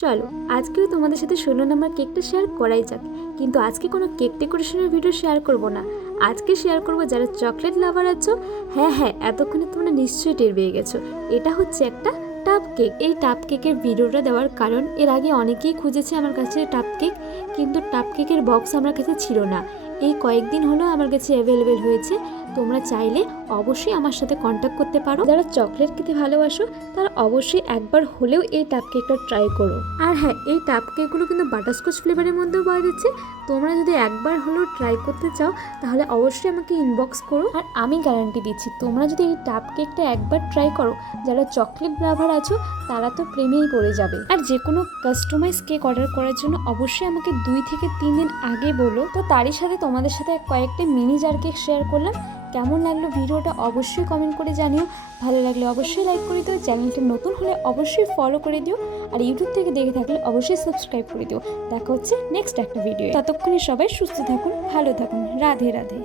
চলো আজকেও তোমাদের সাথে 16 নম্বর কেকটা শেয়ার করাই যাক। কিন্তু আজকে কোনো কেক ডেকোরেশনের ভিডিও শেয়ার করব না। আজকে শেয়ার করব যারা চকলেট লাভার আছো। হ্যাঁ, এতক্ষণে তোমরা নিশ্চয়ই টের পেয়ে গেছো, এটা হচ্ছে একটা টাপ কেক। এই টাপ কেকের ভিডিওটা দেওয়ার কারণ, এর আগে অনেকেই খুঁজেছে আমার কাছে টাপ কেক, কিন্তু টাপ কেকের বক্স আমার কাছে ছিল না। এই কয়েকদিন হলো আমার কাছে অ্যাভেলেবেল হয়েছে। তোমরা চাইলে অবশ্যই আমার সাথে কন্ট্যাক্ট করতে পারো। যারা চকলেট খেতে ভালোবাসো তারা অবশ্যই একবার হলেও এই টাপ কেকটা ট্রাই করো। আর হ্যাঁ, এই টাপ কেকগুলো কিন্তু বাটারস্কচ ফ্লেভারের মধ্যেও পাওয়া যাচ্ছে। তোমরা যদি একবার হলেও ট্রাই করতে চাও তাহলে অবশ্যই আমাকে ইনবক্স করো। আর আমি গ্যারান্টি দিচ্ছি, তোমরা যদি এই টাপ কেকটা একবার ট্রাই করো, যারা চকলেট লাভার আছো তারা তো প্রেমেই পড়ে যাবে। আর যে কোনো কাস্টমাইজ কেক অর্ডার করার জন্য অবশ্যই আমাকে 2 থেকে 3 দিন আগে বলো। তো তারই সাথে তোমাদের সাথে কয়েকটা মিনি জার কেক শেয়ার করলাম। কেমন লাগলো ভিডিওটা অবশ্যই কমেন্ট করে জানিও। ভালো লাগলে অবশ্যই লাইক করে দিও, চ্যানেলটা নতুন হলে অবশ্যই ফলো করে দিও, আর ইউটিউব থেকে দেখে থাকলে অবশ্যই সাবস্ক্রাইব করে দিও। দেখা হচ্ছে নেক্সট একটা ভিডিও। ততক্ষণে সবাই সুস্থ থাকুন, ভালো থাকুন। রাধে রাধে।